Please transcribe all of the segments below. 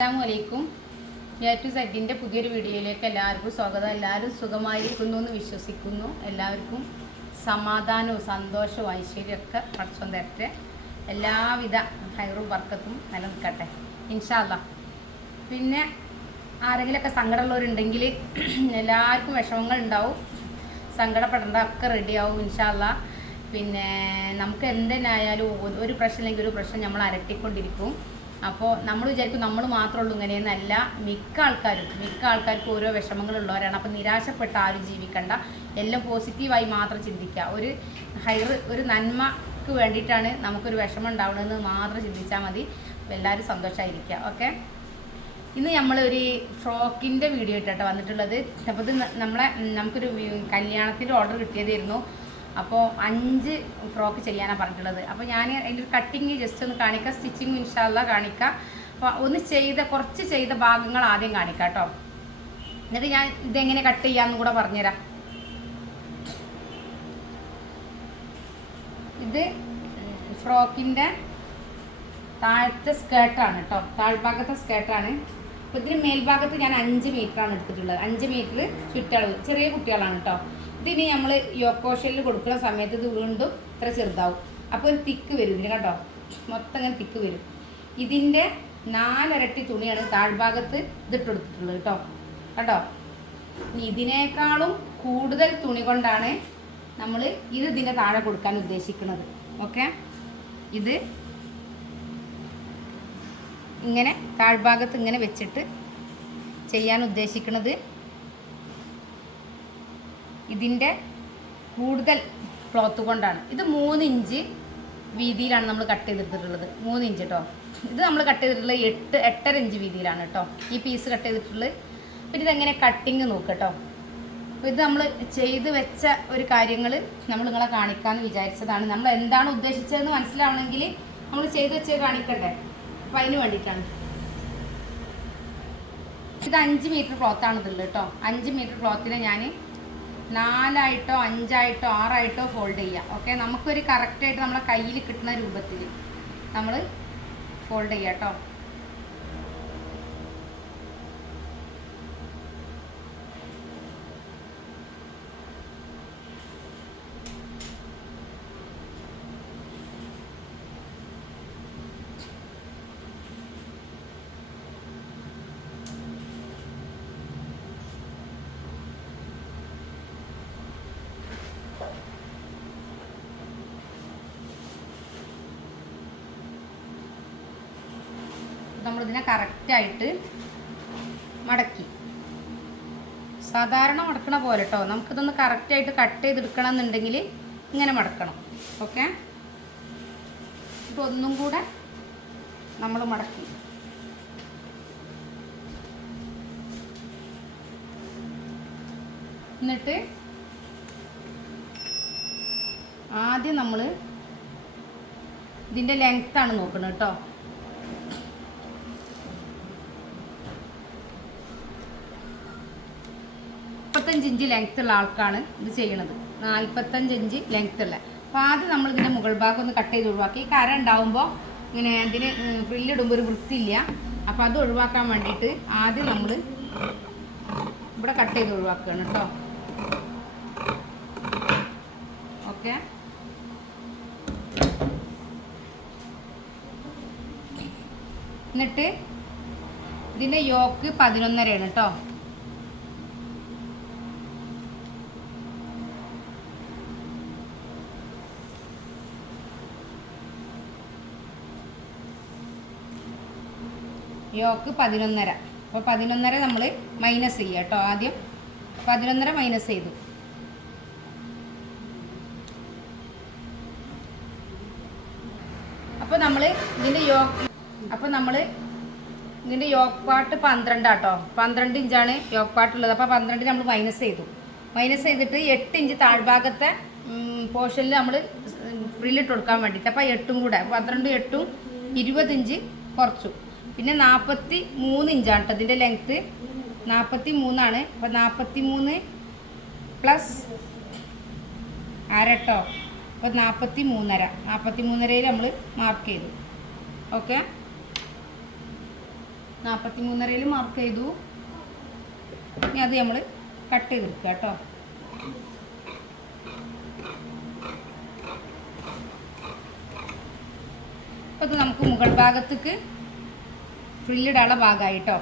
അസ്സലാമലൈക്കും. A to സെഡിൻ്റെ പുതിയൊരു വീഡിയോയിലേക്ക് എല്ലാവർക്കും സ്വാഗതം. എല്ലാവരും സുഖമായിരിക്കുന്നു എന്ന് വിശ്വസിക്കുന്നു. എല്ലാവർക്കും സമാധാനവും സന്തോഷവും ഐശ്വര്യമൊക്കെ പടച്ചോൻ തരട്ടെ. എല്ലാവിധ ഹൈറും ബർക്കത്തും നിലനിൽക്കട്ടെ ഇൻഷാ അല്ലാഹ്. പിന്നെ ആരെങ്കിലുമൊക്കെ സങ്കടമുള്ളവരുണ്ടെങ്കിൽ എല്ലാവർക്കും വിഷമങ്ങൾ ഉണ്ടാവും, സങ്കടപ്പെടേണ്ട, ഒക്കെ റെഡിയാവും ഇൻഷാ അല്ലാഹ്. പിന്നെ നമുക്ക് എന്തിനായാലും ഒരു പ്രശ്നമില്ലെങ്കിൽ ഒരു പ്രശ്നം നമ്മൾ അരട്ടിക്കൊണ്ടിരിക്കും. അപ്പോൾ നമ്മൾ വിചാരിക്കും നമ്മൾ മാത്രമേ ഉള്ളൂ ഇങ്ങനെയെന്നല്ല. മിക്ക ആൾക്കാർക്കും ഓരോ വിഷമങ്ങളുള്ളവരാണ്. അപ്പോൾ നിരാശപ്പെട്ട് ആരും ജീവിക്കണ്ട, എല്ലാം പോസിറ്റീവായി മാത്രം ചിന്തിക്കുക. ഒരു ഒരു നന്മക്ക് വേണ്ടിയിട്ടാണ് നമുക്കൊരു വിഷമം ഉണ്ടാവുന്നതെന്ന് മാത്രം ചിന്തിച്ചാൽ മതി. എല്ലാവരും സന്തോഷമായിരിക്കുക. ഓക്കെ, ഇന്ന് നമ്മളൊരു ഫ്രോക്കിൻ്റെ വീഡിയോ ഇട്ടിട്ട് വന്നിട്ടുള്ളത്. അപ്പോൾ ഇത് നമുക്കൊരു കല്യാണത്തിൻ്റെ ഓർഡർ കിട്ടിയതായിരുന്നു. അപ്പോൾ 5 ഫ്രോക്ക് ചെയ്യാനാണ് പറഞ്ഞിട്ടുള്ളത്. അപ്പോൾ ഞാൻ അതിൻ്റെ ഒരു കട്ടിങ് ജസ്റ്റ് ഒന്ന് കാണിക്കാം, സ്റ്റിച്ചിങ് ഇൻഷാ അല്ലാഹ് കാണിക്കാം. അപ്പോൾ കുറച്ച് ചെയ്ത ഭാഗങ്ങൾ ആദ്യം കാണിക്കാം കേട്ടോ. എന്നിട്ട് ഞാൻ ഇതെങ്ങനെ കട്ട് ചെയ്യാമെന്ന് കൂടെ പറഞ്ഞുതരാം. ഇത് ഫ്രോക്കിൻ്റെ താഴത്തെ സ്കേർട്ടാണ് കേട്ടോ, താഴ്ഭാഗത്തെ സ്കേർട്ടാണ്. അപ്പോൾ ഇതിന് മേൽഭാഗത്ത് ഞാൻ 5 മീറ്ററാണ് എടുത്തിട്ടുള്ളത്. 5 മീറ്റർ ചുറ്റളവ്. ചെറിയ കുട്ടികളാണ് കേട്ടോ. ഇതിന് നമ്മൾ യോക്കോഷനിൽ കൊടുക്കുന്ന സമയത്ത് ഇത് വീണ്ടും ഇത്ര ചെറുതാവും. അപ്പോൾ ഒരു തിക്ക് വരും ഇതിന് കേട്ടോ, മൊത്തം ഇങ്ങനെ തിക്ക് വരും. ഇതിൻ്റെ 4 ഇരട്ടി തുണിയാണ് താഴ്ഭാഗത്ത് ഇതിട്ടെടുത്തിട്ടുള്ളത് കേട്ടോ. ഇനി ഇതിനേക്കാളും കൂടുതൽ തുണി കൊണ്ടാണ് നമ്മൾ ഇതിൻ്റെ താഴെ കൊടുക്കാൻ ഉദ്ദേശിക്കുന്നത്. ഓക്കെ, ഇത് ഇങ്ങനെ താഴ്ഭാഗത്ത് ഇങ്ങനെ വെച്ചിട്ട് ചെയ്യാൻ ഉദ്ദേശിക്കുന്നത്. ഇതിൻ്റെ കൂടുതൽ ക്ലോത്ത് കൊണ്ടാണ്. ഇത് 3 ഇഞ്ച് വീതിയിലാണ് നമ്മൾ കട്ട് ചെയ്തിട്ടുള്ളത്. 3 ഇഞ്ച് കേട്ടോ. ഇത് നമ്മൾ കട്ട് ചെയ്തിട്ടുള്ളത് 8.5 ഇഞ്ച് വീതിയിലാണ് കേട്ടോ ഈ പീസ് കട്ട് ചെയ്തിട്ടുള്ളത്. പിന്നെ ഇതെങ്ങനെ കട്ടിങ് നോക്കുക കേട്ടോ. അപ്പോൾ ഇത് നമ്മൾ ചെയ്ത് വെച്ച ഒരു കാര്യങ്ങൾ നമ്മൾ നിങ്ങളെ കാണിക്കാമെന്ന് വിചാരിച്ചതാണ്. നമ്മൾ എന്താണ് ഉദ്ദേശിച്ചതെന്ന് മനസ്സിലാവണമെങ്കിൽ നമ്മൾ ചെയ്ത് വെച്ച് കാണിക്കണ്ടേ. അപ്പോൾ അതിന് വേണ്ടിയിട്ടാണ്. ഇത് 5 മീറ്റർ ക്ലോത്താണ് ഇതുള്ളത് കേട്ടോ. 5 മീറ്റർ ക്ലോത്തിനെ ഞാൻ 4 ആയിട്ടോ 5 ആയിട്ടോ 6 ആയിട്ടോ ഫോൾഡ് ചെയ്യാം. ഓക്കെ, നമുക്കൊരു കറക്റ്റായിട്ട് നമ്മളെ കയ്യിൽ കിട്ടുന്ന രൂപത്തിൽ നമ്മൾ ഫോൾഡ് ചെയ്യാം കേട്ടോ. നമ്മളിതിനെ കറക്റ്റായിട്ട് മടക്കി, സാധാരണ മടക്കണ പോലെ കേട്ടോ. നമുക്കിതൊന്ന് കറക്റ്റായിട്ട് കട്ട് ചെയ്തെടുക്കണം എന്നുണ്ടെങ്കിൽ ഇങ്ങനെ മടക്കണം. ഓക്കെ, ഇപ്പോൾ ഒന്നും കൂടെ നമ്മൾ മടക്കി. എന്നിട്ട് ആദ്യം നമ്മൾ ഇതിൻ്റെ ലെങ്ത്താണ് നോക്കുന്നത് കേട്ടോ. 45 ഇഞ്ച് ലെങ്ത്തുള്ള ആൾക്കാണ് ഇത് ചെയ്യണത്. 45 ഇഞ്ച് ലെങ്ത്തുള്ള. അപ്പോൾ ആദ്യം നമ്മളിതിൻ്റെ മുകൾ ഭാഗം ഒന്ന് കട്ട് ചെയ്ത് ഒഴിവാക്കി. ഈ കര ഉണ്ടാവുമ്പോൾ ഇങ്ങനെ അതിന് ഫ്രില്ലിടുമ്പോൾ ഒരു വൃത്തിയില്ല. അപ്പോൾ അത് ഒഴിവാക്കാൻ വേണ്ടിയിട്ട് ആദ്യം നമ്മൾ ഇവിടെ കട്ട് ചെയ്ത് ഒഴിവാക്കുകയാണ് കേട്ടോ. ഓക്കെ, എന്നിട്ട് ഇതിൻ്റെ യോക്ക് 11.5 കേട്ടോ. യോക്ക് 11.5. അപ്പോൾ 11.5 നമ്മൾ മൈനസ് ചെയ്യുക കേട്ടോ. ആദ്യം 11.5 മൈനസ് ചെയ്തു. അപ്പോൾ നമ്മൾ ഇതിൻ്റെ യോക്ക് പാർട്ട് 12 കേട്ടോ. 12 ഇഞ്ചാണ് യോക്ക് പാർട്ടുള്ളത്. അപ്പോൾ 12 നമ്മൾ മൈനസ് ചെയ്തു. മൈനസ് ചെയ്തിട്ട് 8 ഇഞ്ച് താഴ്ഭാഗത്തെ പോർഷനിൽ നമ്മൾ ഫ്രില്ലിട്ട് കൊടുക്കാൻ വേണ്ടിയിട്ട്. അപ്പോൾ 8 കൂടെ 12 8 20 ഇഞ്ച് കുറച്ചു. പിന്നെ 43 ഇഞ്ചാണ് കേട്ടോ ഇതിൻ്റെ ലെങ്ത്ത്. 43 അപ്പോൾ 43 പ്ലസ് അരട്ടോ. അപ്പോൾ 43.5 നമ്മൾ മാർക്ക് ചെയ്തു. ഓക്കെ, 43.5 മാർക്ക് ചെയ്തു. ഇനി അത് നമ്മൾ കട്ട് ചെയ്തെടുക്കുക കേട്ടോ. അപ്പോൾ ഇത് നമുക്ക് മുകൾ ഭാഗത്തേക്ക് ഫ്രില്ലിടാനുള്ള ഭാഗമായിട്ടോ.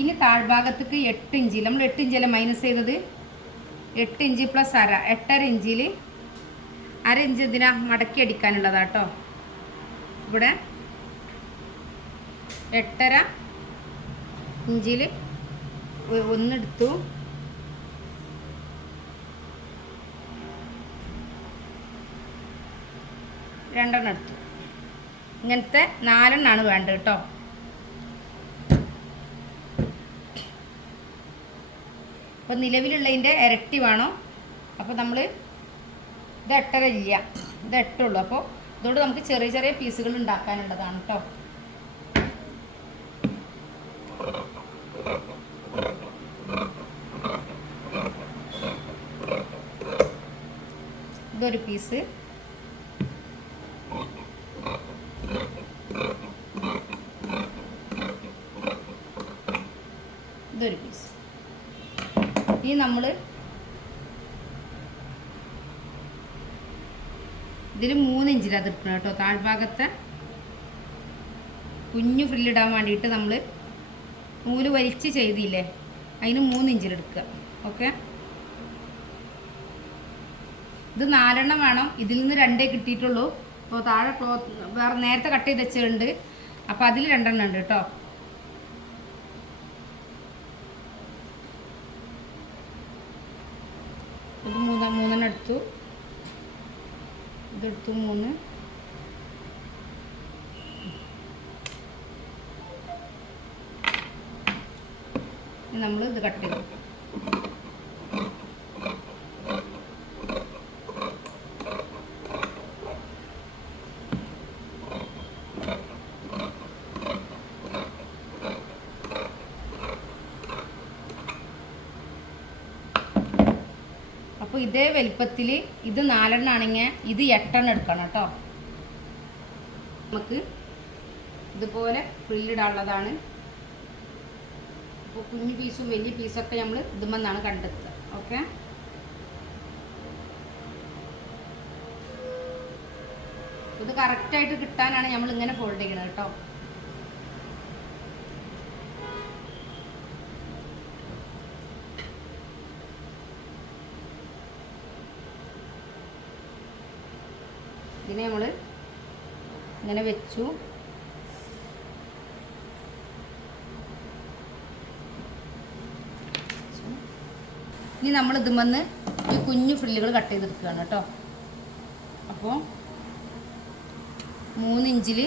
ഇനി താഴ്ഭാഗത്തേക്ക് 8 ഇഞ്ചിൽ നമ്മൾ 8 ഇഞ്ചല്ലേ മൈനസ് ചെയ്തത്, 8 ഇഞ്ച് പ്ലസ് 8.5 ഇഞ്ചിൽ 1/2 ഇഞ്ച് ഇതിനാ മടക്കി അടിക്കാനുള്ളതാട്ടോ. ഇവിടെ 8.5 ഇഞ്ചിൽ ഒന്നെടുത്തു, രണ്ടെണ്ണം എടുത്തു. ഇങ്ങനത്തെ 4 എണ്ണമാണ് വേണ്ടത് കേട്ടോ. അപ്പോൾ നിലവിലുള്ളതിൻ്റെ ഇരട്ടി വേണം. അപ്പോൾ നമ്മൾ ഇത് 8.5 ഇല്ല, ഇത് 8 ഉള്ളൂ. അപ്പോൾ ഇതോട് നമുക്ക് ചെറിയ ചെറിയ പീസുകൾ ഉണ്ടാക്കാനുള്ളതാണ് കേട്ടോ. ഇതൊരു പീസ്, ഇതൊരു പീസ്. ഇനി നമ്മൾ ഇതിൽ 3 ഇഞ്ചിലാണ് എടുക്കണം കേട്ടോ. താഴ്ഭാഗത്തെ കുഞ്ഞു ഫ്രില്ലിടാൻ വേണ്ടിയിട്ട് നമ്മൾ നൂല് വലിച്ച് ചെയ്തില്ലേ, അതിന് 3 ഇഞ്ചിലെടുക്കുക. ഓക്കെ, ഇത് 4 എണ്ണം വേണം. ഇതിൽ നിന്ന് 2 കിട്ടിയിട്ടുള്ളൂ. അപ്പോൾ താഴെ ക്ലോത്ത് വേറെ നേരത്തെ കട്ട് ചെയ്ത് വെച്ചിട്ടുണ്ട്. അപ്പോൾ അതിൽ 2 എണ്ണം ഉണ്ട് കേട്ടോ. ഇത് 3 എണ്ണം എടുത്തു, ഇതെടുത്തു 3. നമ്മൾ ഇത് കട്ട് ചെയ്തു. അപ്പോൾ ഇതേ വലിപ്പത്തിൽ ഇത് 4 എണ്ണം ആണെങ്കിൽ ഇത് 8 എണ്ണം എടുക്കണം കേട്ടോ. നമുക്ക് ഇതുപോലെ ഫ്രില്ലിടാനുള്ളതാണ്. അപ്പോൾ കുഞ്ഞു പീസും വലിയ പീസൊക്കെ നമ്മൾ ഇതുമെന്നാണ് കണ്ടെത്തുക. ഓക്കെ, ഇത് കറക്റ്റായിട്ട് കിട്ടാനാണ് നമ്മൾ ഇങ്ങനെ ഫോൾഡ് ചെയ്യണത് കേട്ടോ. ഇതിനെ നമ്മൾ ഇങ്ങനെ വെച്ചു. ഇനി നമ്മൾ ഇതുമെന്ന് ഈ കുഞ്ഞു ഫ്രില്ലുകൾ കട്ട് ചെയ്തെടുക്കുകയാണ് കേട്ടോ. അപ്പോൾ 3 ഇഞ്ചിൽ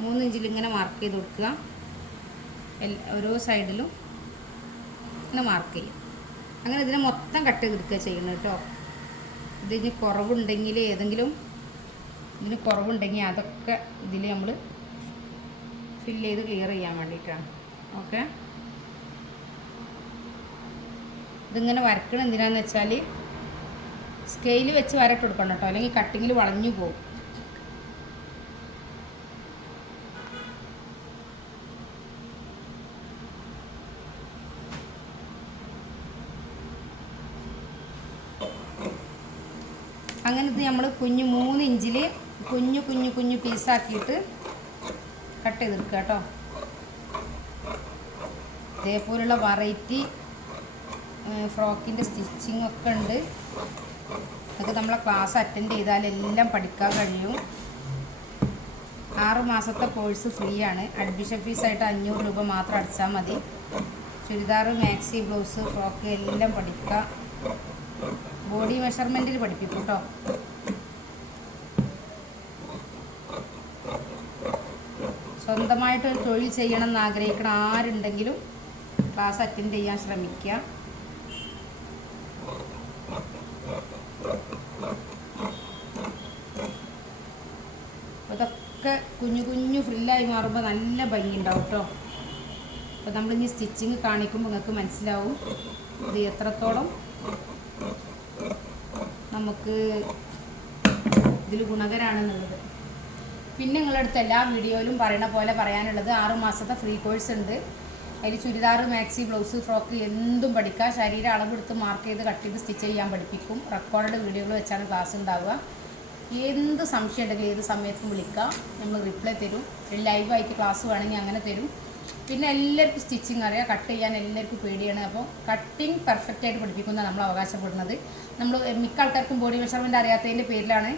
3 ഇഞ്ചിൽ ഇങ്ങനെ മാർക്ക് ചെയ്ത് കൊടുക്കുക. ഓരോ സൈഡിലും ഇങ്ങനെ മാർക്ക് ചെയ്യും. അങ്ങനെ ഇതിനെ മൊത്തം കട്ട് ചെയ്തെടുക്കുക ചെയ്യണം കേട്ടോ. ഇതിന് കുറവുണ്ടെങ്കിൽ ഏതെങ്കിലും ഇതിന് കുറവുണ്ടെങ്കിൽ അതൊക്കെ ഇതിൽ നമ്മൾ ഫില്ല് ചെയ്ത് ക്ലിയർ ചെയ്യാൻ വേണ്ടിയിട്ടാണ്. ഓക്കെ, ഇതിങ്ങനെ വരക്കണം എന്തിനാന്ന് വെച്ചാൽ സ്കെയിൽ വെച്ച് വരട്ട് കൊടുക്കണം കേട്ടോ, അല്ലെങ്കിൽ കട്ടിങ്ങിൽ വളഞ്ഞു പോകും. അങ്ങനെ ഇത് നമ്മൾ 3 ഇഞ്ചിൽ കുഞ്ഞു പീസാക്കിയിട്ട് കട്ട് ചെയ്തെടുക്കുക കേട്ടോ. ഇതേപോലുള്ള വെറൈറ്റി ഫ്രോക്കിൻ്റെ സ്റ്റിച്ചിങ് ഒക്കെ ഉണ്ട്. അതൊക്കെ നമ്മളെ ക്ലാസ് അറ്റൻഡ് ചെയ്താലെല്ലാം പഠിക്കാൻ കഴിയും. 6 മാസത്തെ കോഴ്സ് ഫ്രീ ആണ്. അഡ്മിഷൻ ഫീസായിട്ട് 500 രൂപ മാത്രം അടച്ചാൽ മതി. ചുരിദാർ, മാക്സി, ബ്ലൗസ്, ഫ്രോക്ക് എല്ലാം പഠിക്കാം. ബോഡി മെഷർമെൻറ്റിൽ പഠിപ്പിക്കും കേട്ടോ. സ്വന്തമായിട്ടൊരു തൊഴിൽ ചെയ്യണം എന്ന് ആഗ്രഹിക്കണം ആരുണ്ടെങ്കിലും ക്ലാസ് അറ്റൻഡ് ചെയ്യാൻ ശ്രമിക്കുക. ഇതൊക്കെ കുഞ്ഞു ഫ്രില്ലായി മാറുമ്പോൾ നല്ല ഭംഗി ഉണ്ടാവും കേട്ടോ. അപ്പോൾ നമ്മളിനി സ്റ്റിച്ചിങ് കാണിക്കുമ്പോൾ നിങ്ങൾക്ക് മനസ്സിലാവും ഇത് എത്രത്തോളം നമുക്ക് ഇതിൽ ഗുണകരമാണെന്നുള്ളത്. പിന്നെ നിങ്ങളുടെ അടുത്ത് എല്ലാ വീഡിയോയിലും പറയുന്ന പോലെ പറയാനുള്ളത് 6 മാസത്തെ ഫ്രീ കോഴ്സ് ഉണ്ട്. അതിൽ ചുരിദാർ, മാക്സി, ബ്ലൗസ്, ഫ്രോക്ക് എന്തും പഠിക്കുക. ശരീരം അളവെടുത്ത് മാർക്ക് ചെയ്ത് കട്ട് ചെയ്ത് സ്റ്റിച്ച് ചെയ്യാൻ പഠിപ്പിക്കും. റെക്കോർഡ് വീഡിയോകൾ വെച്ചാണ് ക്ലാസ് ഉണ്ടാവുക. എന്ത് സംശയം ഉണ്ടെങ്കിലും ഏത് സമയത്തും വിളിക്കുക, നമ്മൾ റിപ്ലൈ തരും. ലൈവായിട്ട് ക്ലാസ് വേണമെങ്കിൽ അങ്ങനെ തരും. പിന്നെ എല്ലാവർക്കും സ്റ്റിച്ചിങ് അറിയാം, കട്ട് ചെയ്യാൻ എല്ലാവർക്കും പേടിയാണ്. അപ്പോൾ കട്ടിങ് പെർഫെക്റ്റ് ആയിട്ട് പഠിപ്പിക്കുന്നതാണ് നമ്മൾ അവകാശപ്പെടുന്നത്. നമ്മൾ മിക്ക ആൾക്കാർക്കും ബോഡി മെഷർമെൻറ്റ് അറിയാത്തതിൻ്റെ പേരിലാണ്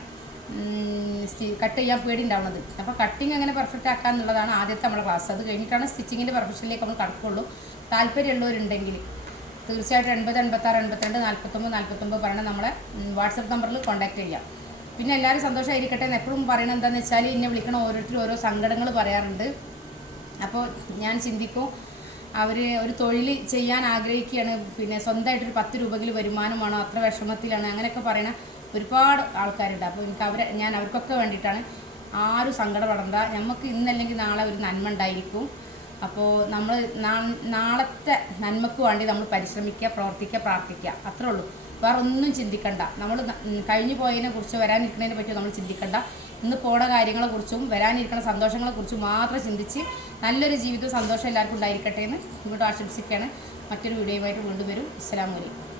കട്ട് ചെയ്യാൻ പേടി ഉണ്ടാവുന്നത്. അപ്പോൾ കട്ടിങ് എങ്ങനെ പെർഫെക്റ്റ് ആക്കുക എന്നുള്ളതാണ് ആദ്യത്തെ നമ്മുടെ ക്ലാസ്. അത് കഴിഞ്ഞിട്ടാണ് സ്റ്റിച്ചിങ്ങിൻ്റെ പെർഫെക്ഷനിലേക്ക് നമ്മൾ കടക്കുള്ളൂ. താല്പര്യമുള്ളവരുണ്ടെങ്കിൽ തീർച്ചയായിട്ടും 80 86 82 49 49 പറയണ നമ്മളെ വാട്സപ്പ് നമ്പറിൽ കോൺടാക്ട് ചെയ്യാം. പിന്നെ എല്ലാവരും സന്തോഷമായിരിക്കട്ടെ എന്ന് എപ്പോഴും പറയണത് എന്താണെന്ന് വെച്ചാൽ, എന്നെ വിളിക്കണ ഓരോരുത്തരും ഓരോ സങ്കടങ്ങൾ പറയാറുണ്ട്. അപ്പോൾ ഞാൻ ചിന്തിക്കും, അവർ ഒരു തൊഴിൽ ചെയ്യാൻ ആഗ്രഹിക്കുകയാണ്, പിന്നെ സ്വന്തമായിട്ടൊരു 10 രൂപയിൽ വരുമാനമാണോ, അത്ര വിഷമത്തിലാണ്, അങ്ങനെയൊക്കെ പറയണ ഒരുപാട് ആൾക്കാരുണ്ട്. അപ്പോൾ ഞാൻ അവർക്കൊക്കെ വേണ്ടിയിട്ടാണ്. ആരും സങ്കടപ്പെടണ്ട. നമുക്ക് ഇന്നല്ലെങ്കിൽ നാളെ ഒരു നന്മ ഉണ്ടായിരിക്കും. അപ്പോൾ നമ്മൾ നാളത്തെ നന്മക്ക് വേണ്ടി നമ്മൾ പരിശ്രമിക്കുക, പ്രവർത്തിക്കുക, പ്രാർത്ഥിക്കുക, അത്രേ ഉള്ളൂ. വേറെ ഒന്നും ചിന്തിക്കണ്ട. നമ്മൾ കഴിഞ്ഞു പോയതിനെ കുറിച്ച്, വരാനിരിക്കുന്നതിനെ പറ്റി നമ്മൾ ചിന്തിക്കണ്ട. ഇന്ന് പോണ കാര്യങ്ങളെക്കുറിച്ചും വരാനിരിക്കുന്ന സന്തോഷങ്ങളെക്കുറിച്ചും മാത്രം ചിന്തിച്ച് നല്ലൊരു ജീവിതവും സന്തോഷം എല്ലാവർക്കും ഉണ്ടായിരിക്കട്ടെ എന്ന് ഇങ്ങോട്ട് ആശംസിക്കുകയാണ്. മറ്റൊരു വീഡിയോയുമായിട്ട് വീണ്ടും വരും. അസ്സലാമു അലൈക്കും.